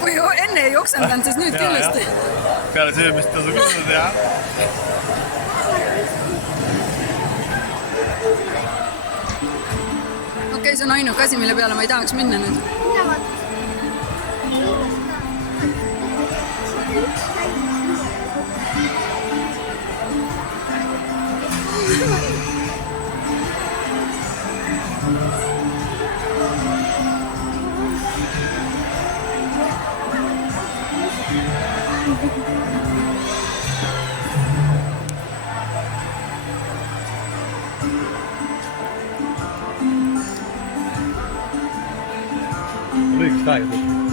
Kui enne ei joksendanud, siis nüüd kindlasti. Peale söömist tasu küll teha. Okei, see on ainuke asi, mille peale ma ei tahaks minna nüüd. Lõiks ka ju.